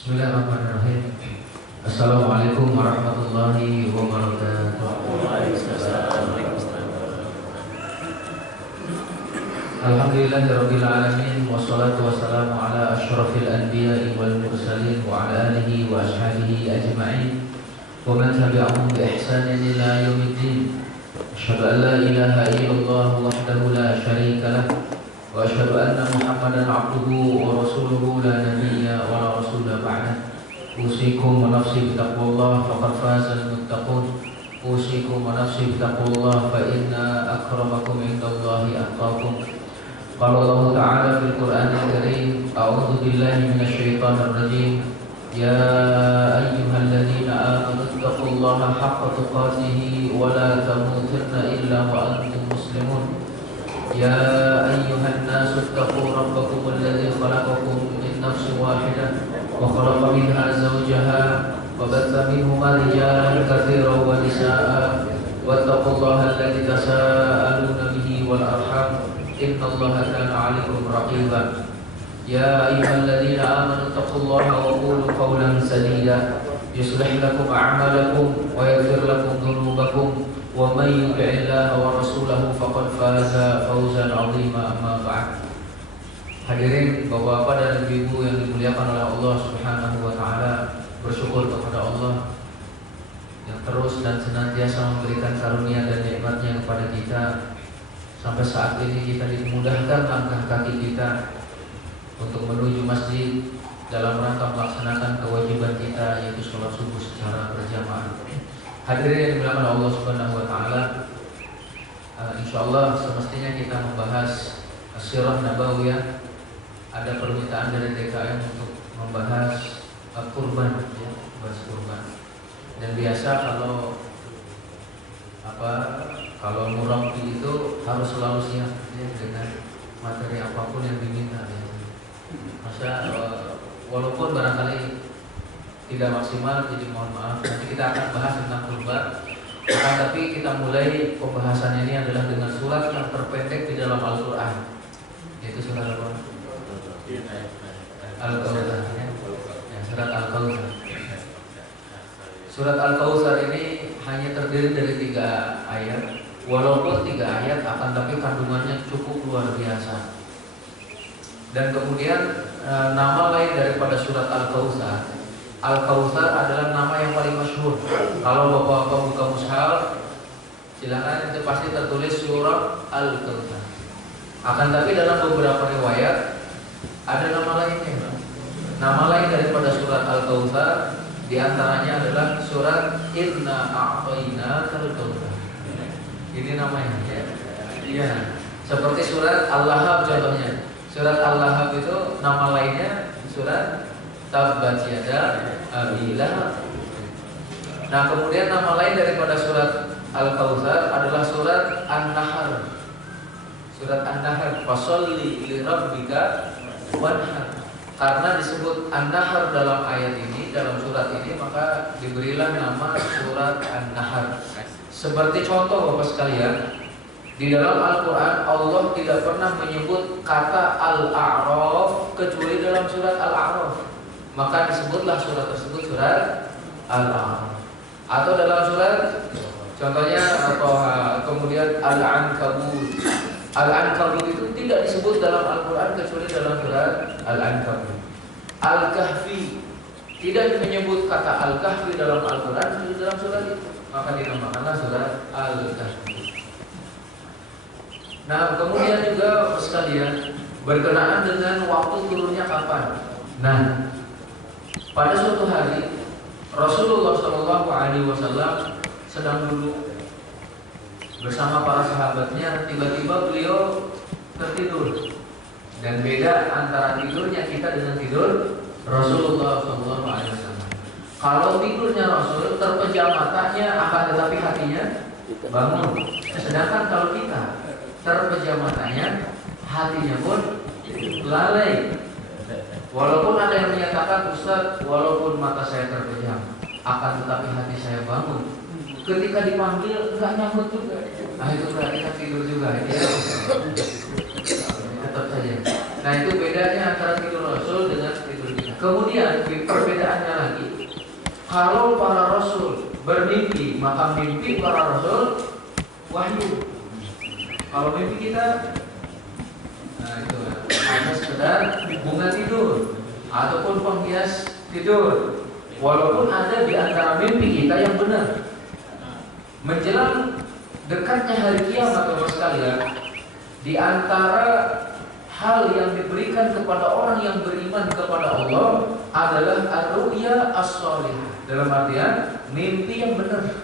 Bismillahirrahmanirrahim. Assalamualaikum warahmatullahi wabarakatuh. Alhamdulillahirabbil alamin wassalatu wassalamu ala asyrafil anbiya'i wal mursalin wa ala alihi wa ashabihi ajma'in wa man tabi'ahum bi ihsanin ila yaumiddin. Asyhadu an la ilaha illallah wahdahu la syarika lah wa asyhadu anna Muhammadan abduhu wa rasuluhu la nabiyya wa la rasula ba'dah. Usikum wa nafsi bittaqwallah faqad fazal muttaqun. Usikum wa nafsi bittaqwallah fa inna akramakum indallahi atqakum. Qala Allah Ta'ala fil Qur'anil Karim, a'udzu billahi minasyaitonir rajim. Ya ayyuhalladzina amanu taqullaha haqqa tuqatih wa la tamutunna illa wa antum muslimun. Ya ayyuhan nasu ittaqu rabbakum alladzi khalaqakum min nafsin wahidah wa khalaqa minha zawjaha wa batha minhuma rijalan katsiran wa nisaa'a wattaqullaha alladzi tasaaluna bihi wal arham innallaha kana 'alaikum raqiba. Ya ayyuhalladzina amanu taqullaha wa qulu qawlan sadida yuslih lakum a'malakum wa yaghfir lakum dhunubakum wa may yuti'illaha wa rasulahu faqad faza fawzan 'azima. Amma ba'd. Hadirin Bapak-bapak dan Ibu-ibu yang dimuliakan oleh Allah Subhanahu wa taala, bersyukur kepada Allah yang terus dan senantiasa memberikan karunia dan nikmat-Nya kepada kita sampai saat ini kita dimudahkan langkah kaki kita untuk menuju masjid dalam rangka melaksanakan kewajiban kita, yaitu sholat subuh secara berjamaah. Hadirin yang dimuliakan Allah Subhanahu wa taala, insyaallah semestinya kita membahas sirah nabawiyah. Ada permintaan dari DKM untuk membahas kurban, ya, bahas kurban. Dan biasa kalau murabbi itu harus selalu siap, ya, dengan materi apapun yang diminta, ya. Masa walaupun barangkali tidak maksimal, jadi mohon maaf. Nanti kita akan bahas tentang kurban. Tapi kita mulai pembahasan ini adalah dengan surat yang terpendek di dalam Al-Quran, yaitu surat apa? Al-Kautsar, ya. Surat Al-Kautsar. Surat Al-Kautsar ini hanya terdiri dari 3 ayat. Walaupun 3 ayat, akan tapi kandungannya cukup luar biasa. Dan kemudian nama lain daripada surat Al-Kautsar, Al-Kautsar adalah nama yang paling masyhur. Kalau bapak-bapak buka mushaf, silakan, itu pasti tertulis surat Al-Kautsar. Akan tapi dalam beberapa riwayat ada nama lainnya. Nama lain daripada surat Al-Kautsar diantaranya adalah surat Inna A'tainakal Kautsar. Ini namanya, ya. Iya. Seperti surat Al-Lahab contohnya. Surat Al-Lahab itu nama lainnya surat Tabbat Yada Abi Lahab. Nah, kemudian nama lain daripada surat Al-Kautsar adalah surat An-Nahl. Surat An-Nahl, fasholli li rabbika wanhar. Karena disebut An-Nahl dalam ayat ini, dalam surat ini, maka diberilah nama surat An-Nahl. Seperti contoh Bapak sekalian, di dalam Al-Quran Allah tidak pernah menyebut kata Al-A'raf kecuali dalam surat Al-A'raf. Maka disebutlah surat tersebut surat Al-A'raf. Atau dalam surat, contohnya kemudian Al-Ankabut. Al-Ankabut itu tidak disebut dalam Al-Quran kecuali dalam surat Al-Ankabut. Al-Kahfi, tidak menyebut kata Al-Kahfi dalam Al-Quran kecuali dalam surat itu. Maka dinamakanlah surat Al-Kahfi. Nah, kemudian juga sekalian, berkenaan dengan waktu turunnya kapan. Nah, pada suatu hari Rasulullah SAW sedang duduk bersama para sahabatnya. Tiba-tiba beliau tertidur. Dan beda antara tidurnya kita dengan tidur Rasulullah SAW. Kalau tidurnya Rasul, terpejam matanya, akan tetapi hatinya bangun. Sedangkan kalau kita terpejam matanya, hatinya pun lalai. Walaupun ada yang menyatakan, Ustaz, walaupun mata saya terpejam, akan tetapi hati saya bangun. Ketika dipanggil nggak nyambut juga. Nah, itu berarti kan tidur juga, ya. Tetap saja. Nah, itu bedanya antara tidur Rasul dengan tidur kita. kemudian perbedaannya lagi, kalau para rasul bermimpi, maka mimpi para rasul wahyu. Kalau mimpi kita, nah itu hanya sekedar bunga tidur ataupun penghias tidur. Walaupun ada di antara mimpi kita yang benar. Menjelang dekatnya hari kiamat, Bapak sekalian, di antara hal yang diberikan kepada orang yang beriman kepada Allah adalah ar-ru'ya as-shalihah. Dalam artian mimpi yang benar.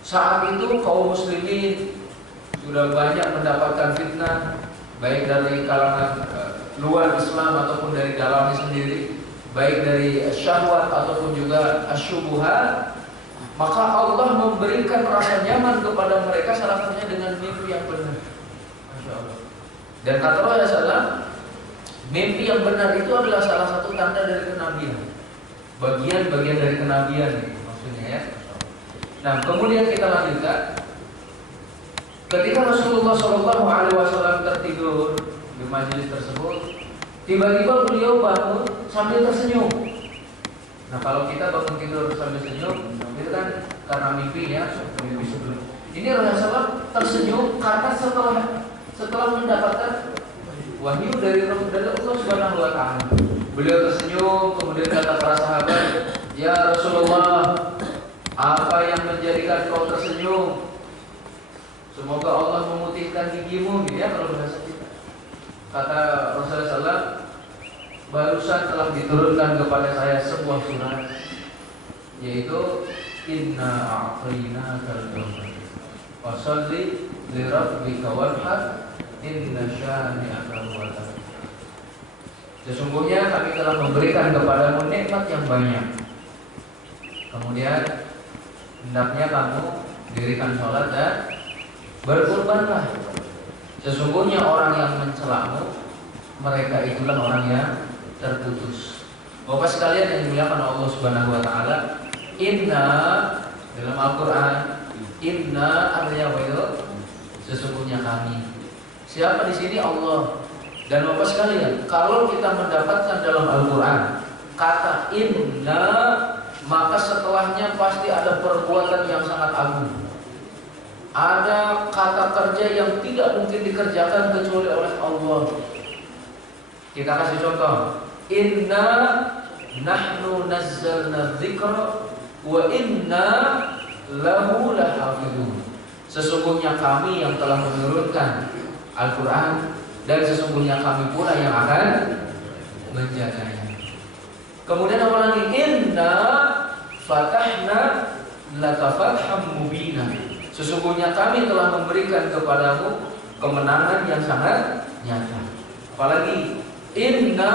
Saat itu kaum muslimin sudah banyak mendapatkan fitnah, baik dari kalangan luar Islam ataupun dari dalamnya sendiri, baik dari syahwat ataupun juga asyubuhat. Maka Allah memberikan rasa nyaman kepada mereka, salah satunya dengan mimpi yang benar. Masya Allah. Dan kata Rasulullah SAW, mimpi yang benar itu adalah salah satu tanda dari kenabian, bagian-bagian dari kenabian maksudnya ya. Nah kemudian kita lanjutkan. Ketika Rasulullah SAW tertidur di majelis tersebut, tiba-tiba beliau bangun sambil tersenyum. Nah kalau kita bangun tidur sambil senyum, itu kan karena mimpi ya, mimpi sebelum. Ini Rasulullah tersenyum karena setelah mendapatkan wahyu dari Allah Subhanahu wa taala. Beliau tersenyum, kemudian kata para sahabat, "Ya Rasulullah, apa yang menjadikan kau tersenyum? Semoga Allah memutihkan gigimu," ya kalau bahasa kita. Kata Rasulullah SAW, "Barusan telah diturunkan kepada saya sebuah surat, yaitu Inna a'tainakal kautsar. Fasholli li rabbika wanhar, inna syani'aka huwal abtar." Sesungguhnya kami telah memberikan kepadamu nikmat yang banyak. Kemudian hendaknya kamu dirikan sholat dan berkurbanlah. Sesungguhnya orang yang mencelamu, mereka itulah orang yang terputus. Bapak sekalian yang dimuliakan Allah Subhanahu wa taala, inna dalam Al-Qur'an, inna artinya apa itu? Sesungguhnya kami. Siapa di sini? Allah. Dan Bapak sekalian, kalau kita mendapatkan dalam Al-Qur'an kata inna, maka setelahnya pasti ada perbuatan yang sangat agung. Ada kata kerja yang tidak mungkin dikerjakan kecuali oleh Allah. Kita kasih contoh. Inna nahnu nazzalna dzikra wa inna lahu lahafidun. Sesungguhnya kami yang telah menurunkan Al-Quran, dan sesungguhnya kami pula yang akan menjaganya. Kemudian apa lagi? Inna fatahna laka fatham mubina. Sesungguhnya kami telah memberikan kepadamu kemenangan yang sangat nyata. Apalagi inna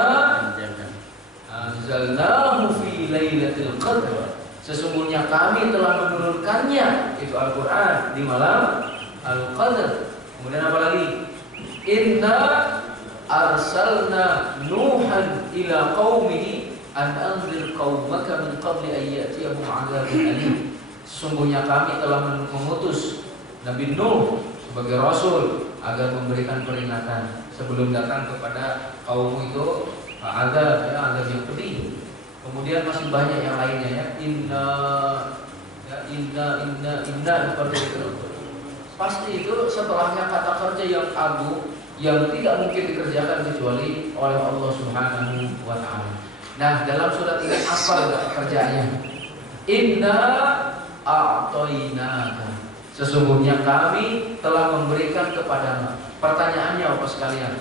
anzalnahu fi lailatul qadr. Sesungguhnya kami telah menurunkannya, itu Al-Qur'an, di malam Al-Qadr. Kemudian apa lagi? Inna arsalna Nuhan ila qaumihi an anzir qaumaka min qabli an ya'tiyahum 'adzabun alim. Sesungguhnya kami telah mengutus Nabi Nuh sebagai rasul agar memberikan peringatan sebelum datang kepada kaum itu azab yang pedih. Kemudian masih banyak yang lainnya ya. Inna seperti itu. Pasti itu setelahnya kata kerja yang agung yang tidak mungkin dikerjakan kecuali oleh Allah Subhanahu wa taala. Nah, dalam surat ini apa kerjanya? Inna a'tainaka. Sesungguhnya kami telah memberikan kepadamu. Pertanyaannya apa sekalian?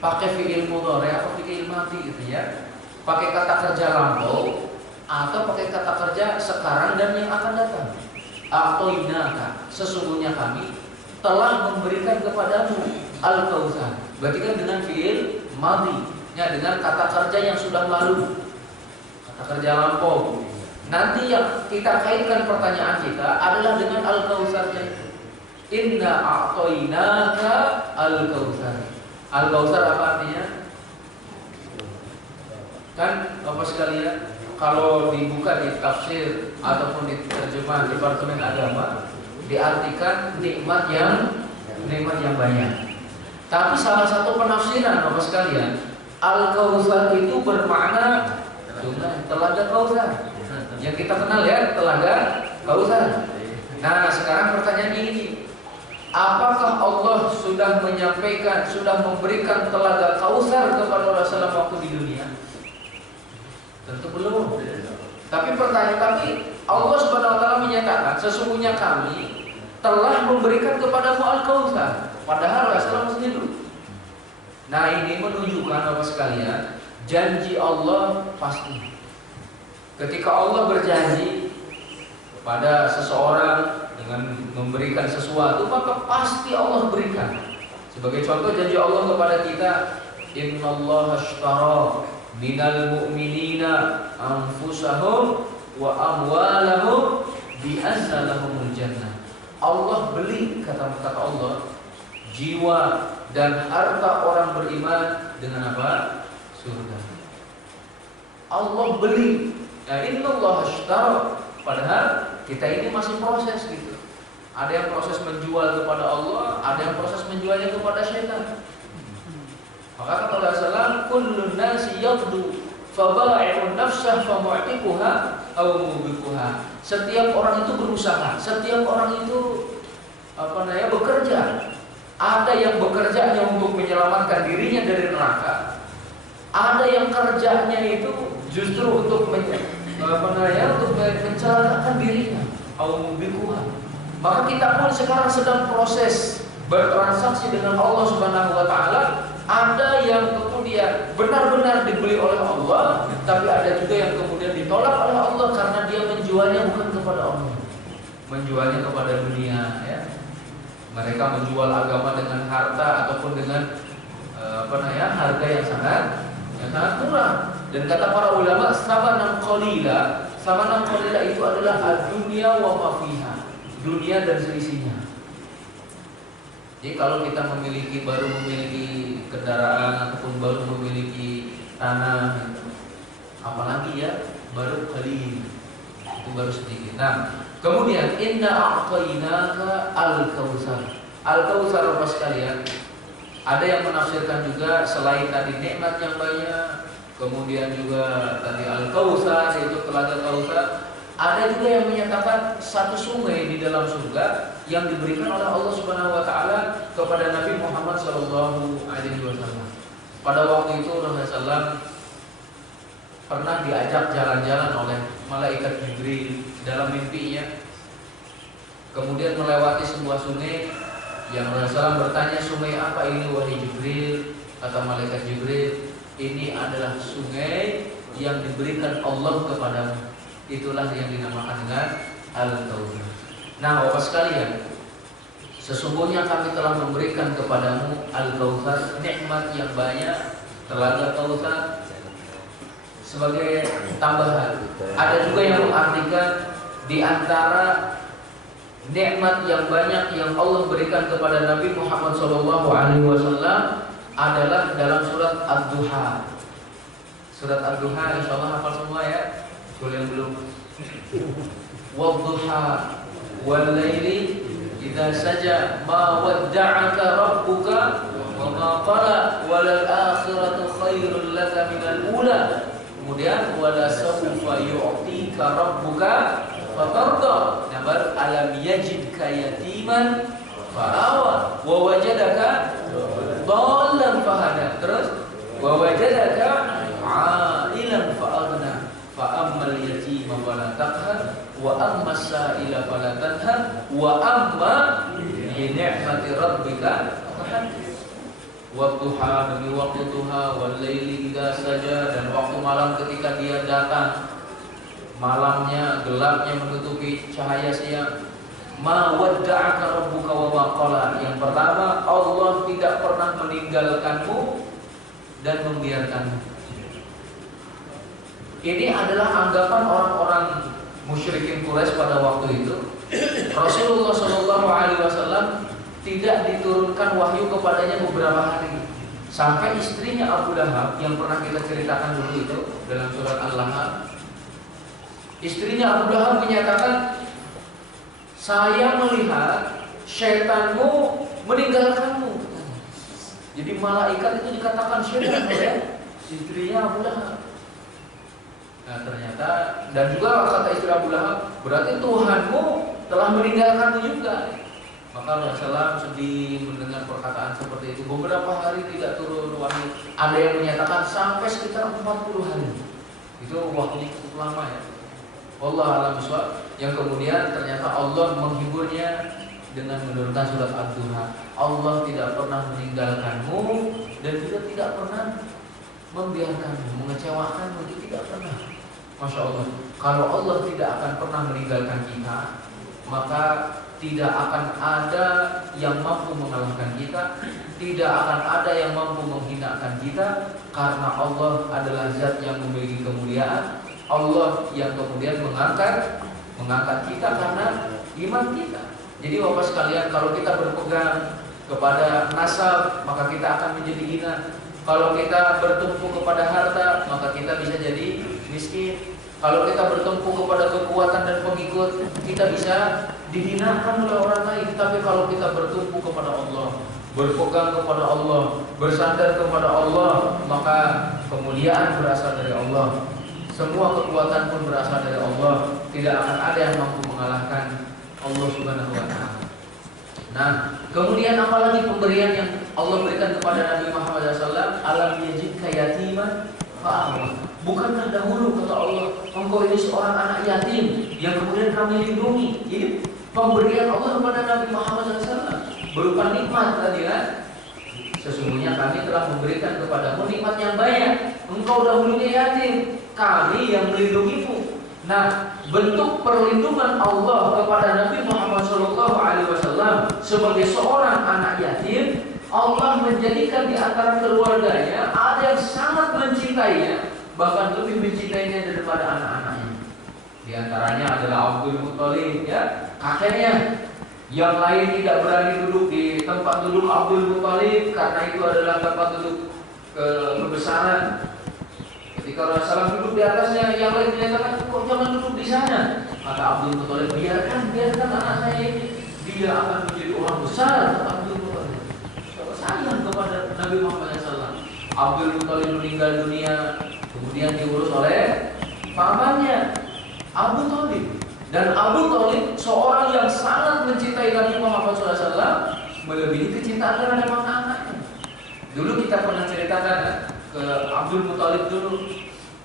Pakai fi'il mudhari atau fi'il mati gitu ya? Pakai kata kerja lampau atau pakai kata kerja sekarang dan yang akan datang? A'tainaka. Sesungguhnya kami telah memberikan kepadamu al-kautsar. Berarti kan dengan fi'il madi, ya, dengan kata kerja yang sudah lalu, kata kerja lampau. Nanti yang kita kaitkan pertanyaan kita adalah dengan al-kautsar. Inna a'tainaka al-kautsar. Al-kautsar apa artinya? Kan Bapak sekalian, kalau dibuka di tafsir ataupun di terjemahan Departemen Agama, diartikan nikmat yang banyak. Tapi salah satu penafsiran Bapak sekalian, Al-Kautsar itu bermakna sungai, telaga Kautsar. Yang kita kenal ya, telaga Kautsar. Nah, sekarang pertanyaan ini, apakah Allah sudah menyampaikan, sudah memberikan telaga Kautsar kepada Rasulullah waktu di dunia? Tentu belum. Tapi Allah Subhanahu wa taala menyatakan, sesungguhnya kami telah memberikan kepadamu Al-Kautsar, padahal Rasulullah masih hidup. Nah, ini menunjukkan Bapak sekalian, janji Allah pasti. Ketika Allah berjanji kepada seseorang dengan memberikan sesuatu, maka pasti Allah berikan. Sebagai contoh janji Allah kepada kita, innallaha ashtara minal mu'minina anfusahum wa amwalahum bi anna lahumul jannah. Allah beli, kata Allah, jiwa dan harta orang beriman dengan apa? Surga. Allah beli. Ya, innallaha ashtara. Padahal kita ini masih proses gitu. Ada yang proses menjual kepada Allah, ada yang proses menjualnya kepada syaitan. Maka kata Rasulullah, kullun nasi yaghdu fa ba'i'un nafsah fa mu'tiquha aw mubiquha. Setiap orang itu berusaha, setiap orang itu bekerja. Ada yang bekerjanya untuk menyelamatkan dirinya dari neraka. Ada yang kerjanya itu justru untuk mencelakakan dirinya. Maka kita pun sekarang sedang proses bertransaksi dengan Allah Subhanahu wa taala. Ada yang kemudian benar-benar dibeli oleh Allah, tapi ada juga yang kemudian ditolak oleh Allah karena dia menjualnya bukan kepada Allah, menjualnya kepada dunia, ya. Mereka menjual agama dengan harta ataupun dengan harga yang sangat murah. Dan kata para ulama, samanan qalila itu adalah ad-dunya wa ma fiha, dunia dan seisinya. Jadi kalau kita baru memiliki kendaraan ataupun baru memiliki tanah, apalagi ya baru qalil, itu baru sedikit. Nah, kemudian inna a'tainaka al-kautsar. Al-kautsar Bapak sekalian, ada yang menafsirkan juga selain tadi nikmat yang banyak, kemudian juga tadi Al-Kautsar, yaitu telaga Kautsar. Ada juga yang menyatakan satu sungai di dalam surga yang diberikan oleh Allah Subhanahu wa taala kepada Nabi Muhammad sallallahu alaihi wasallam. Pada waktu itu Rasulullah pernah diajak jalan-jalan oleh malaikat Jibril dalam mimpinya. Kemudian melewati sebuah sungai yang Rasulullah bertanya, sungai apa ini wahai Jibril? Kata malaikat Jibril, ini adalah sungai yang diberikan Allah kepadamu. Itulah yang dinamakan dengan Al-Kautsar. Nah, Bapak sekalian, sesungguhnya kami telah memberikan kepadamu Al-Kautsar, nikmat yang banyak, telaga Kautsar. Sebagai tambahan, ada juga yang mengartikan di antara nikmat yang banyak yang Allah berikan kepada Nabi Muhammad SAW adalah dalam surat Ad-Duha. Surat Ad-Duha, insyaallah hafal semua ya. Kalau yang belum, Wadduha wal-laili idza saja ma wadda'aka rabbuka wa ma qala walal akhiratu khairul laka minal ula. Kemudian wala sawfa yu'tika rabbuka fatarda. Nabar alam yajidka yatiman fa'awa wa wajadaka dhallan fahada. Terus wa wajadaka 'ailan fa'aghna. Fa'ammal yatima fala taqhar wa ammas sa'ila fala tanhar wa amma bi ni'mati rabbika fahaddits. Wadduha demi waktu duha, wal laili idza saja, dan waktu malam ketika dia datang. Malamnya gelapnya menutupi cahaya siang. Ma wadda'aka rabbuka wa ma qala. Yang pertama, Allah tidak pernah meninggalkanmu dan membiarkanmu. Ini adalah anggapan orang-orang musyrikin Quraisy pada waktu itu. Rasulullah SAW tidak diturunkan wahyu kepadanya beberapa hari. Sampai istrinya Abu Lahab yang pernah kita ceritakan dulu itu dalam surat Al-Lahab. Istrinya Abu Lahab menyatakan, saya melihat syaitanmu meninggalkanmu. Jadi malaikat itu dikatakan syaitan, ya. istrinya Abu Lahab. Nah ternyata, dan juga kata istri Abu Lahab, berarti Tuhanmu telah meninggalkanmu juga. Maka Rasulullah sedih mendengar perkataan seperti itu. Beberapa hari tidak turun wahyu. Ada yang menyatakan sampai sekitar 40 hari. Itu waktunya cukup lama ya. Allah a'lam bishawab. Yang kemudian ternyata Allah menghiburnya dengan menurunkan surat Ad-Duha. Allah tidak pernah meninggalkanmu dan juga tidak pernah membiarkanmu, mengecewakanmu, itu tidak pernah. Masya Allah. Kalau Allah tidak akan pernah meninggalkan kita, maka tidak akan ada yang mampu mengalahkan kita, tidak akan ada yang mampu menghinakan kita, karena Allah adalah zat yang memiliki kemuliaan. Allah yang kemudian mengangkat kita karena iman kita. Jadi Bapak sekalian, kalau kita berpegang kepada nasab, maka kita akan menjadi hina. Kalau kita bertumpu kepada harta, maka kita bisa jadi miskin. Kalau kita bertumpu kepada kekuatan dan pengikut, kita bisa dihinakan oleh orang lain. Tapi kalau kita bertumpu kepada Allah, berpegang kepada Allah, bersandar kepada Allah, maka kemuliaan berasal dari Allah. Semua kekuatan pun berasal dari Allah. Tidak akan ada yang mampu mengalahkan Allah Subhanahu wa ta'ala. Nah, kemudian apalagi pemberian yang Allah berikan kepada Nabi Muhammad SAW? Alam yajidka yatiman fa'awa. Bukankah dahulu kata Allah, engkau ini seorang anak yatim yang kemudian kami lindungi. Jadi pemberian Allah kepada Nabi Muhammad SAW berupa nikmat tadi kan. Sesungguhnya kami telah memberikan kepadamu nikmat yang banyak. Engkau dahulunya yatim, kami yang melindungimu. Nah, bentuk perlindungan Allah kepada Nabi Muhammad SAW sebagai seorang anak yatim, Allah menjadikan di antara keluarganya ada yang sangat mencintainya, bahkan lebih mencintainya daripada anak-anaknya. Di antaranya adalah Abdul Muthalib, ya, kakeknya. Yang lain tidak berani duduk di tempat duduk Abdul Muthalib karena itu adalah tempat duduk kebesaran. Ketika Rasulullah duduk di atasnya, yang lain menyatakan, kok jangan duduk di sana. Kata Abdul Muthalib, biarkan anak saya ini, dia akan menjadi orang besar. Abdul Muthalib sayang kepada Nabi Muhammad SAW. Abdul Muthalib meninggal dunia, kemudian diurus oleh pamannya Abu Thalib. Dan Abu Thalib seorang yang sangat mencintai Nabi Muhammad SAW, melebihi kecintaan terhadap anak-anaknya. Dulu kita pernah ceritakan ke Abdul Muthalib dulu.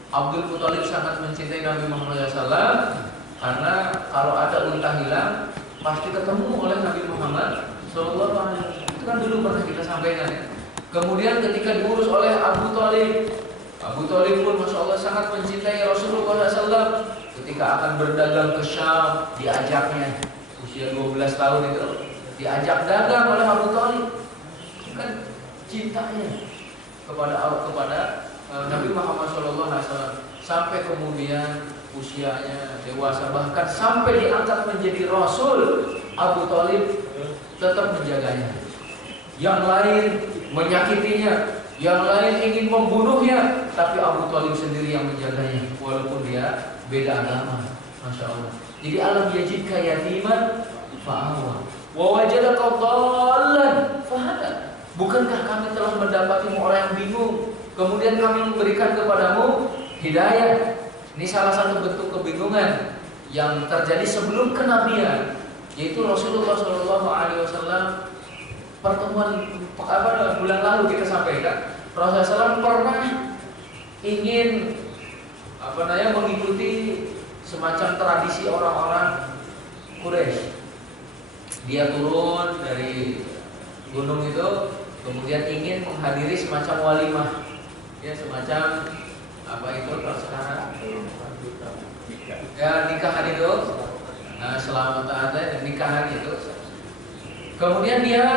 Abdul Muthalib sangat mencintai Nabi Muhammad SAW karena kalau ada unta hilang pasti ketemu oleh Nabi Muhammad SAW. Itu kan dulu pernah kita sampaikan ya. Kemudian ketika diurus oleh Abu Thalib, Abu Thalib pun Masya Allah sangat mencintai Rasulullah SAW. Ketika akan berdagang ke Syam, diajaknya usia 12 tahun itu, diajak dagang oleh Abu Thalib. Kan cintanya kepada Nabi Muhammad SAW sampai kemudian usianya dewasa, bahkan sampai diangkat menjadi Rasul, Abu Thalib tetap menjaganya. Yang lain menyakitinya, yang lain ingin membunuhnya, tapi Abu Thalib sendiri yang menjaganya, walaupun dia beda agama. Masya Allah. Jadi alam yajidka yatiman fa'awa wa wajadaka dhallan fahada. Bukankah kami telah mendapatimu orang yang bingung, kemudian kami memberikan kepadamu hidayah. Ini salah satu bentuk kebingungan yang terjadi sebelum kenabian, yaitu Rasulullah SAW. Pertemuan bulan lalu kita sampaikan, Rasulullah SAW pernah ingin mengikuti semacam tradisi orang-orang Quraisy. Dia turun dari gunung itu, kemudian ingin menghadiri semacam walimah, ya, semacam apa itu kalau sekarang ya nikahan itu, selamatan nikahan itu. Kemudian dia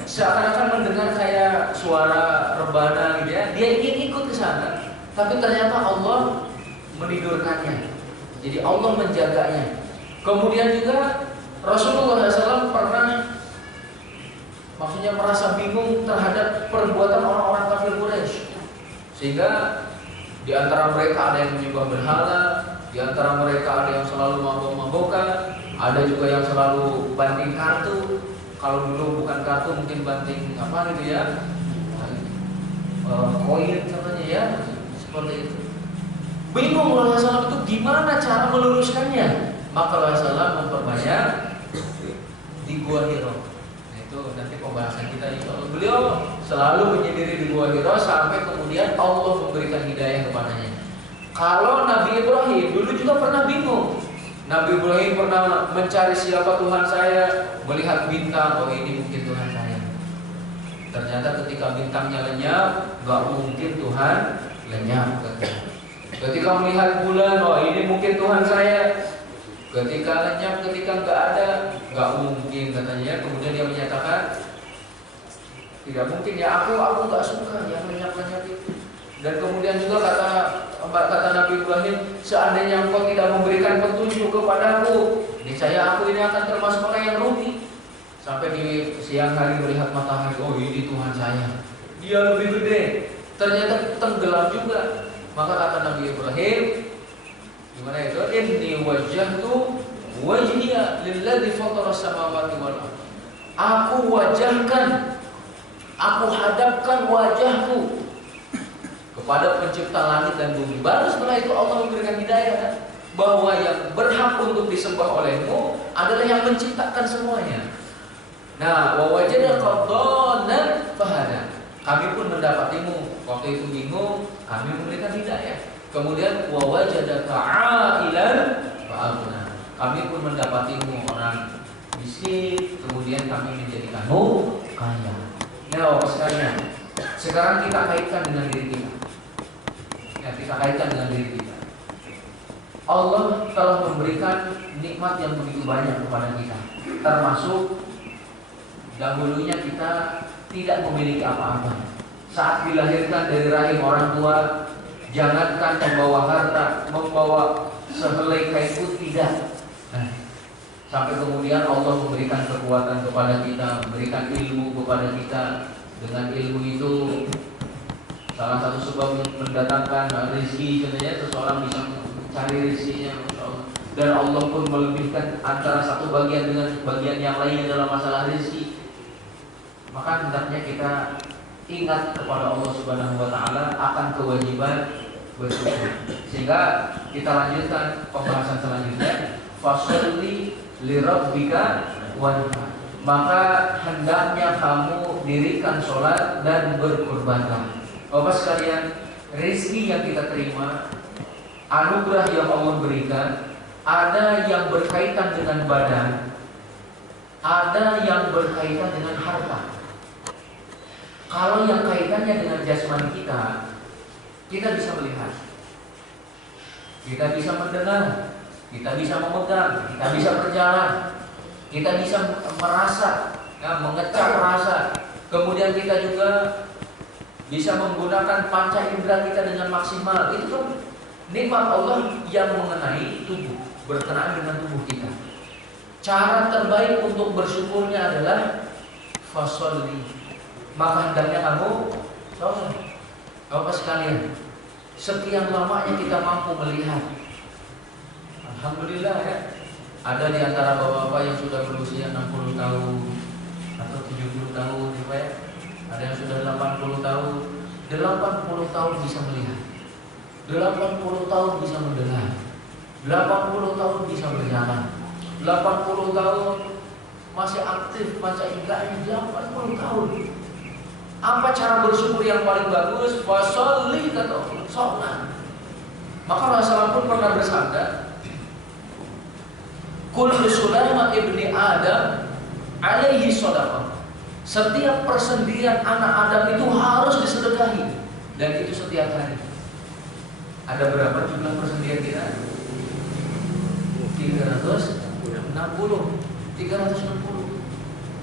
seakan-akan mendengar kayak suara rebana gitu ya, dia ingin ikut ke sana, tapi ternyata Allah menidurkannya. Jadi Allah menjaganya. Kemudian juga Rasulullah SAW pernah merasa bingung terhadap perbuatan orang-orang kafir Quraisy, sehingga di antara mereka ada yang menyembah berhala, di antara mereka ada yang selalu mabok-mabokan, ada juga yang selalu banting kartu. Kalau dulu bukan kartu mungkin banting apa gitu ya. koin katanya ya, seperti itu. Bingung Rasulullah SAW itu gimana cara meluruskannya. Maka Rasulullah SAW memperbanyak di Gua Hiro. Nah, itu nanti pembahasan kita insya Allah. Beliau selalu menyendiri di Gua Hiro sampai kemudian Allah memberikan hidayah kepadanya. Kalau Nabi Ibrahim dulu juga pernah bingung. Nabi Ibrahim pernah mencari siapa Tuhan saya, melihat bintang, oh ini mungkin Tuhan saya. Ternyata ketika bintangnya lenyap, gak mungkin Tuhan lenyap. Ketika melihat bulan, oh ini mungkin Tuhan saya. Ketika lenyap, ketika nggak ada, nggak mungkin katanya. Kemudian dia menyatakan tidak mungkin ya, aku nggak suka yang lenyap-lenyap itu. Dan kemudian juga kata Nabi Ibrahim, seandainya engkau tidak memberikan petunjuk kepadaku, niscaya aku ini akan termasuk orang yang rugi. Sampai di siang hari melihat matahari, oh ini Tuhan saya, dia lebih gede. Ternyata tenggelam juga. Maka kata Nabi Ibrahim, gimana itu? Inni wajjahtu wajhiya lilladzi fatara samawati wal ardh. Aku wajahkan, aku hadapkan wajahku kepada pencipta langit dan bumi. Baru setelah itu Allah memberikan hidayah bahwa yang berhak untuk disembah olehmu adalah yang menciptakan semuanya. Nah, wa wajadaka dhallan fahada. Kami pun mendapatimu waktu itu bingung, kami memberikan hidayah. Kemudian wa wajadaka 'ailan fa'aghna. Kami pun mendapatimu orang miskin, kemudian kami menjadikanmu kaya. Nah, Bapak sekalian, sekarang kita kaitkan dengan diri kita. Ya, kita kaitkan dengan diri kita. Allah telah memberikan nikmat yang begitu banyak kepada kita. Termasuk dahulunya kita tidak memiliki apa-apa. Saat dilahirkan dari rahim orang tua, jangankan membawa harta, membawa sehelai kain pun tidak. Nah, sampai kemudian Allah memberikan kekuatan kepada kita, memberikan ilmu kepada kita. Dengan ilmu itu salah satu sebab mendatangkan rezeki, sebenarnya seseorang bisa mencari rezekinya, dan Allah pun melebihkan antara satu bagian dengan bagian yang lainnya dalam masalah rezeki. Maka hendaknya kita ingat kepada Allah Subhanahu wa taala akan kewajiban bersyukur. Sehingga kita lanjutkan pembahasan selanjutnya, fasholli lirabbika wanhar. Maka hendaknya kamu dirikan sholat dan berkurbanlah. Bapak sekalian, rezeki yang kita terima, anugerah yang Allah berikan, ada yang berkaitan dengan badan, ada yang berkaitan dengan harta. Kalau yang kaitannya dengan jasmani kita, kita bisa melihat, kita bisa mendengar, kita bisa memegang, kita bisa berjalan, kita bisa merasa, ya, mengecap rasa. Kemudian kita juga bisa menggunakan panca indera kita dengan maksimal. Itu kan nikmat Allah yang mengenai tubuh, berkenaan dengan tubuh kita. Cara terbaik untuk bersyukurnya adalah fasholli. Maka hendaknya kamu sholat. Bapak sekalian, sekian lamanya kita mampu melihat. Alhamdulillah ya. Ada di antara bapak-bapak yang sudah berusia 60 tahun atau 70 tahun ya. Ada yang sudah 80 tahun. 80 tahun bisa melihat, 80 tahun bisa mendengar, 80 tahun bisa berjalan, 80 tahun masih aktif baca indahnya, 80 tahun. Apa cara bersyukur yang paling bagus? Fasholli, kata Allah, sholat. Maka Rasulullah pun pernah bersabda, kullu sulaiman ibni Adam alaihi shadaqah. Setiap persendirian anak Adam itu harus disedekahi, dan itu setiap hari. Ada berapa jumlah persendirian kita? 360.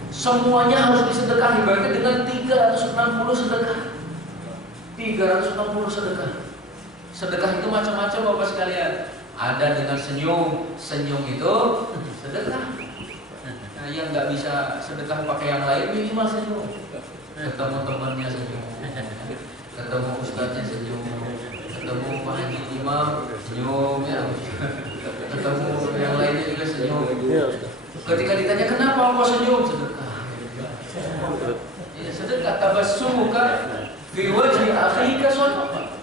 Semuanya harus disedekahi. Berarti dengan 360 sedekah. 360 sedekah. Sedekah itu macam-macam Bapak sekalian. Ada dengan senyum. Senyum itu sedekah. Nah, yang nggak bisa sedekah pakai yang lain, minimal senyum. Ketemu temannya senyum, ketemu ustadznya senyum, ketemu Pak Haji Imam senyum, ya. Ketemu yang lainnya juga senyum. Ketika ditanya kenapa kok senyum, sedekah. Ya, sedekah tabassumuka Fi wajhi akhika shadaqah.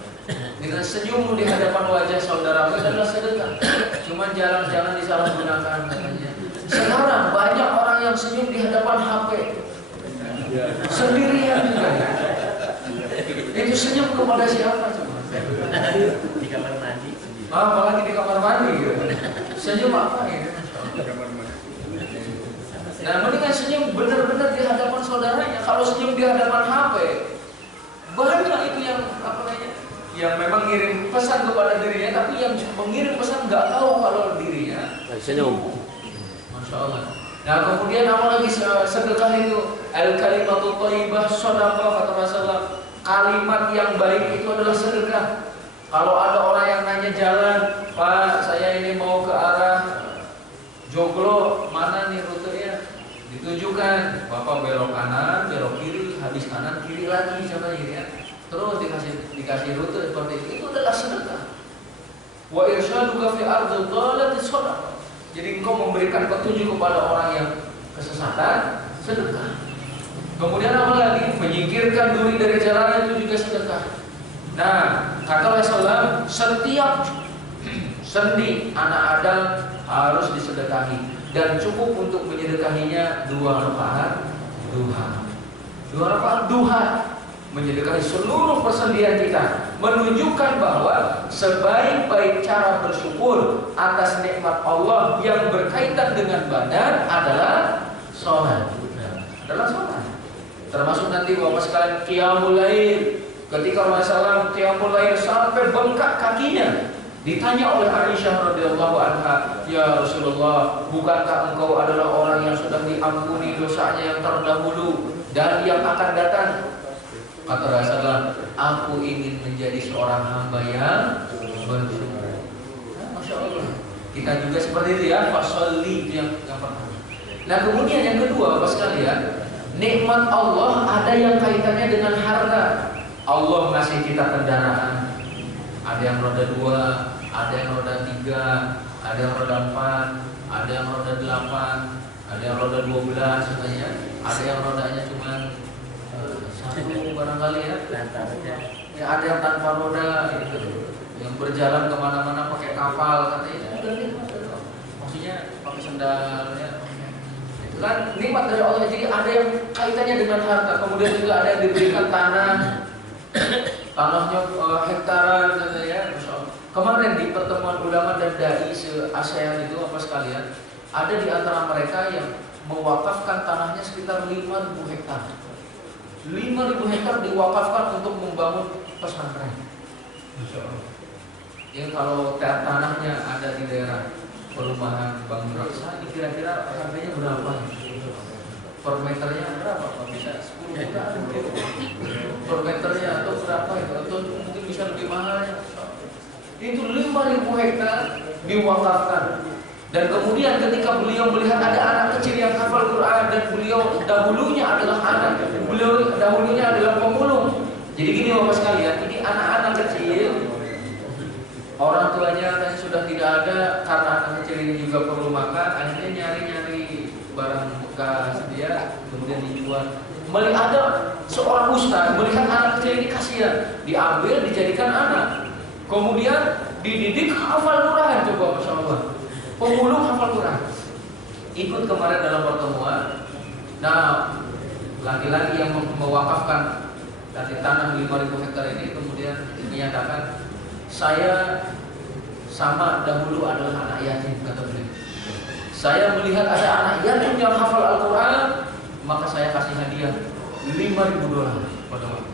Dengan senyummu di hadapan wajah saudaramu adalah sedekah. Cuma jangan disalahgunakan katanya. Sekarang banyak orang yang senyum di hadapan HP. Sendirian juga. Itu senyum kepada siapa coba? Di kamar mandi. Apalagi di kamar mandi gitu. Senyum apa gitu? Nah, mendingan senyum benar-benar di hadapan saudaranya. Kalau senyum di hadapan HP, banyak itu yang apa namanya? Yang memang ngirim pesan kepada dirinya, tapi yang mengirim pesan nggak tahu kalau dirinya Senyum. Masya Allah. Nah, kemudian apa lagi sedekah itu? Al kalimatu thayyibah shadaqah, kata Rasulullah. Kalimat yang baik itu adalah sedekah. Kalau ada orang yang nanya jalan, Pak, saya ini mau ke arah Joglo, mana nih rutenya? Ditunjukkan, Bapak belok kanan, belok kiri, habis kanan, kiri lagi, contohnya ya. Terus dikasih rute seperti itu adalah sedekah. Wa irsyaduka fi ardil dhalati shadaqah. Jadi engkau memberikan petunjuk kepada orang yang kesesatan, sedekah. Kemudian apa lagi? Menyingkirkan duri dari jalan itu juga sedekah. Nah, kata Rasulullah, setiap sendi anak Adam harus disedekahi dan cukup untuk menyedekahinya 2 rakaat duha. 2 rakaat duha menyedekahi seluruh persendian kita, menunjukkan bahwa sebaik-baik cara bersyukur atas nikmat Allah yang berkaitan dengan badan adalah sholat. Adalah sholat. Termasuk nanti Bapak sekalian qiyamul lail. Ketika Rasulullah qiyamul lail sampai bengkak kakinya, ditanya oleh Aisyah radhiyallahu anha, "Ya Rasulullah, bukankah engkau adalah orang yang sudah diampuni dosanya yang terdahulu dan yang akan datang?" Kata Rasulullah, "Aku ingin menjadi seorang hamba yang bersyukur." Masya Allah. Kita juga seperti itu ya, fasolli itu yang pertama. Nah, kemudian yang kedua, Bapak sekalian, nikmat Allah ada yang kaitannya dengan harta. Allah ngasih kita kendaraan. Ada yang roda 2, ada yang roda 3, ada yang roda 4, ada yang roda 8, ada yang roda 12 katanya. Ada yang rodanya cuma satu barangkali ya. Ya, ada yang tanpa roda gitu. Yang berjalan kemana-mana pakai kapal katanya. Maksudnya pakai sendal ya. Itu kan nikmat dari Allah. Jadi ada yang kaitannya dengan harta. Kemudian juga ada yang diberikan tanahnya hektaran katanya ya. Kemarin di pertemuan ulama dan dai se-ASEAN itu apa sekalian, ada di antara mereka yang mewakafkan tanahnya sekitar 5.000 hektar. 5.000 hektar diwakafkan untuk membangun pesantren. Ya, kalau tanahnya ada di daerah perumahan Bang Raksa, kira-kira harganya berapa? Per meternya berapa? Bisa 10 juta per meternya atau berapa itu? Atau mungkin bisa lebih mahal ya. Itu 5.000 hektar diwakafkan. Dan kemudian ketika beliau melihat ada anak kecil yang hafal Quran dan beliau dahulunya adalah anak, beliau dahulunya adalah pemulung. Jadi gini Bapak sekalian, ini anak-anak kecil, orang tuanya katanya sudah tidak ada karena anak kecil ini juga perlu makan, akhirnya nyari-nyari barang bekas dia, kemudian dijual. Melihat ada seorang ustaz melihat anak kecil ini kasihan, diambil dijadikan anak, kemudian dididik hafal Quran. Coba Masya Allah, pemulung hafal Quran. Ikut kemarin dalam pertemuan. Nah, laki-laki yang mewakafkan dari tanah 5.000 hektar ini kemudian menyatakan, "Saya sama dahulu adalah anak yatim," kata beliau. "Saya melihat ada anak yatim yang hafal Al-Quran, maka saya kasih hadiah $5.000 pada waktu.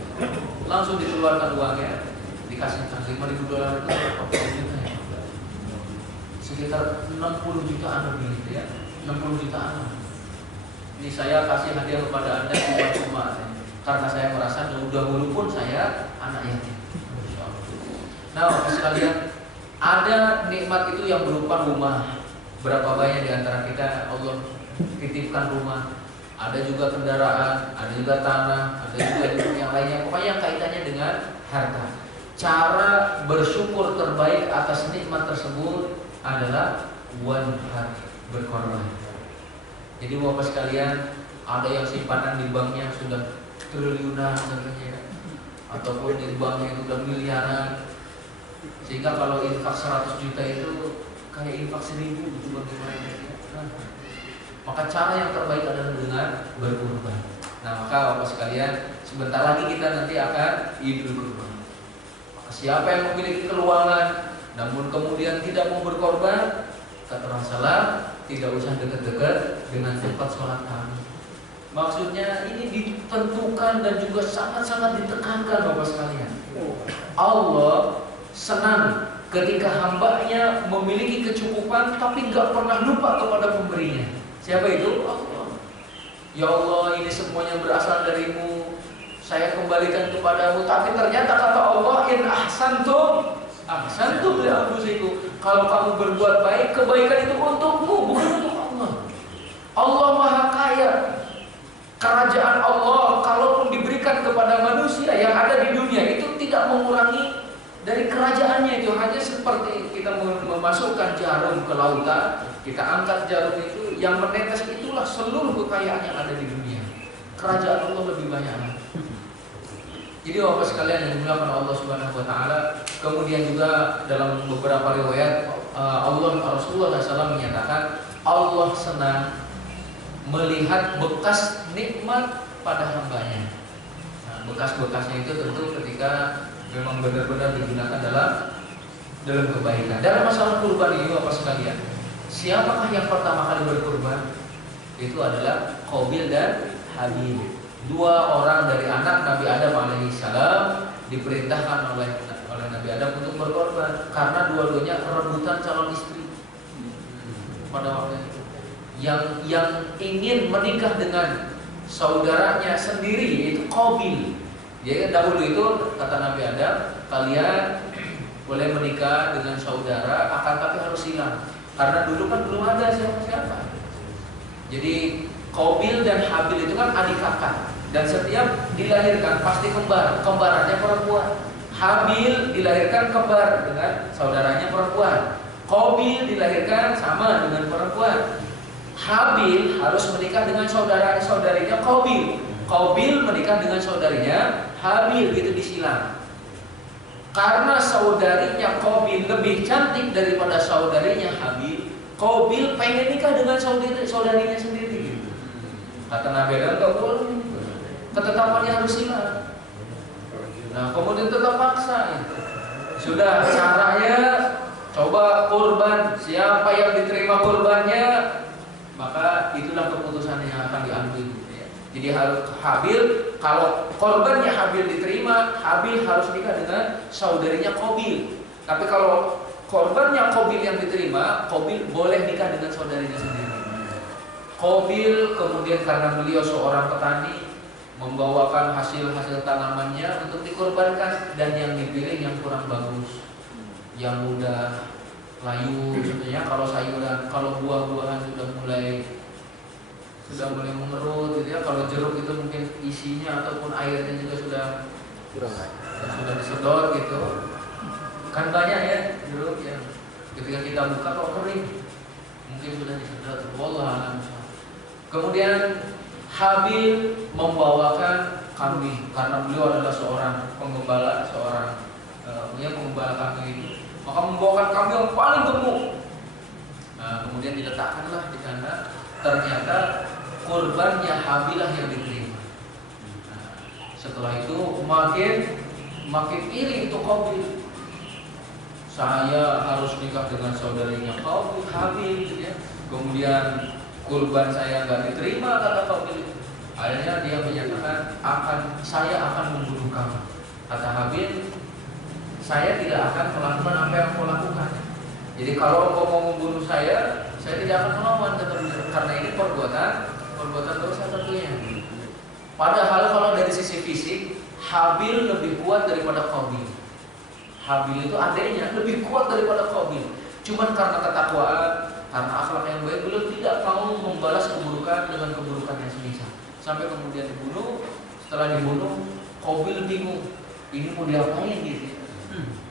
Langsung dikeluarkan uangnya, dikasihkan $5.000 itu berapa juta ya? Sekitar 60 jutaan lebih gitu ya, 60 jutaan. Ini saya kasih hadiah kepada Anda cuma-cuma karena saya merasa dahulu pun saya anak yatim." Nah, Bapak sekalian, ada nikmat itu yang berupa rumah. Berapa banyak di antara kita Allah titipkan rumah. Ada juga kendaraan, ada juga tanah, ada juga yang lainnya. Pokoknya yang kaitannya dengan harta. Cara bersyukur terbaik atas nikmat tersebut adalah wanhar, berkorban. Jadi Bapak sekalian, ada yang simpanan di banknya sudah triliunan katanya. ataupun di banknya itu udah miliaran, sehingga kalau infak 100 juta itu kayak infak 1000 gitu bagi mereka. Nah, maka cara yang terbaik adalah dengan berkurban. Nah, maka Bapak sekalian, sebentar lagi kita nanti akan Idul Kurban. Maka siapa yang memiliki keuangan namun kemudian tidak mau berkorban, kata Rasulullah, tidak usah dekat-dekat dengan tempat sholat kami. Maksudnya ini ditentukan dan juga sangat-sangat ditekankan Bapak sekalian. Allah senang ketika hambanya memiliki kecukupan tapi nggak pernah lupa kepada pemberinya. Siapa itu? Allah. Ya Allah, ini semuanya berasal darimu, saya kembalikan kepadamu. Tapi ternyata kata Allah, in ahsantum ahsantum li anfusikum. Kalau kamu berbuat baik, kebaikan itu untukmu, bukan untuk Allah. Allah Maha Kaya. Kerajaan Allah kalaupun diberikan kepada manusia yang ada di dunia itu tidak mengurangi dari kerajaannya. Itu hanya seperti kita memasukkan jarum ke lautan, kita angkat jarum itu, yang menetes itulah seluruh kekayaan yang ada di dunia. Kerajaan Allah lebih banyak. Jadi Bapak sekalian yang dimuliakan Allah Subhanahu wa taala, kemudian juga dalam beberapa riwayat Rasulullah SAW menyatakan Allah senang melihat bekas nikmat pada hambanya. Nah, bekas-bekasnya itu tentu ketika memang benar-benar digunakan dalam kebaikan. Dalam masalah kurban ini Bapak sekalian, siapakah yang pertama kali berkurban? Itu adalah Qabil dan Habil. Dua orang dari anak Nabi Adam alaihissalam diperintahkan oleh Nabi Adam untuk berkorban karena dua-duanya rebutan calon istri pada waktu itu. Yang ingin menikah dengan saudaranya sendiri yaitu Qabil. Jadi dahulu itu kata Nabi Adam, kalian boleh menikah dengan saudara, akan tapi harus silang karena dulu kan belum ada siapa-siapa. Jadi Qabil dan Habil itu kan adik kakak, dan setiap dilahirkan pasti kembarannya perempuan. Habil dilahirkan kembar dengan saudaranya perempuan. Qabil dilahirkan sama dengan perempuan. Habil harus menikah dengan saudarinya Qabil. Qabil menikah dengan saudarinya Habil, gitu disilang. Karena saudarinya Qabil lebih cantik daripada saudarinya Habil, Qabil pengen nikah dengan saudarinya sendiri. Kata Nabi Adam, enggak boleh, ketetapannya harus silang. Nah, kemudian tetap paksa. Sudah caranya, coba kurban, siapa yang diterima kurbannya, maka itulah keputusan yang akan diambil. Jadi harus Habil, kalau korbannya Habil diterima, Habil harus nikah dengan saudarinya Qabil. Tapi kalau korbannya Qabil yang diterima, Qabil boleh nikah dengan saudarinya sendiri. Qabil kemudian karena beliau seorang petani, membawakan hasil-hasil tanamannya untuk dikorbankan, dan yang dipilih yang kurang bagus, yang mudah layu. Sebenarnya kalau sayuran, kalau buah-buahan sudah mulai mengerut gitu ya. Kalau jeruk itu mungkin isinya ataupun airnya juga sudah disedot gitu. Kan banyak ya jeruk yang ketika kita buka kok kering, mungkin sudah disedot. Wallahualam. Kemudian Habil membawakan kambing karena beliau adalah seorang penggembala, penggembala kambing itu. Maka membawakan kambing yang paling gemuk. Nah, kemudian diletakkanlah di sana. Ternyata kurbannya Habilah yang diterima. Nah, setelah itu makin iri itu Qabil. Saya harus nikah dengan saudarinya Habil, gitu ya. Kemudian kurban saya nggak diterima, kata Qabil. Akhirnya dia menyatakan saya akan membunuh kamu. Kata Habil, saya tidak akan melakukan apa yang kau lakukan. Jadi kalau kau mau membunuh saya tidak akan melawan, kata beliau, karena ini perbuatan dosa tentunya. Padahal kalau dari sisi fisik, Habil lebih kuat daripada Qabil. Habil itu adiknya lebih kuat daripada Qabil. Cuman karena ketakwaan, karena akhlak yang baik, beliau tidak mau membalas keburukan dengan keburukan yang semisal. Sampai kemudian dibunuh. Setelah dibunuh, Qabil bingung, ini mau diapain gitu?